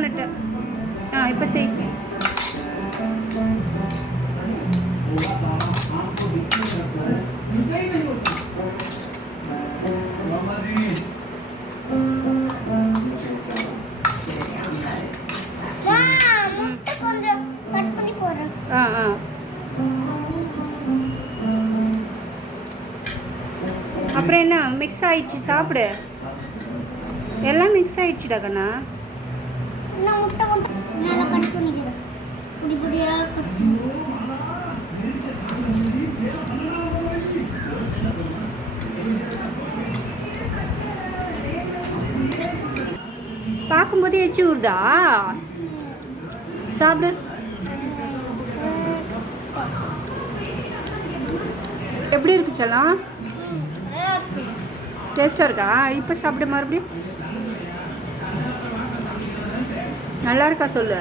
பண்ணிட்டேன். இப்போ செய். அப்புறம் என்ன மிக்ஸ் ஆயிடுச்சு, சாப்பிடு. எல்லாம் மிக்ஸ் ஆயிடுச்சுடா கண்ணா. பார்க்கும்போது எச்சி ஊறுதா? சாப்பிடு. எப்படி இருக்கு செல்லம்? டேஸ்டாக இருக்கா? இப்போ சாப்பிடு மறுபடியும். நல்லா இருக்கா சொல்லு.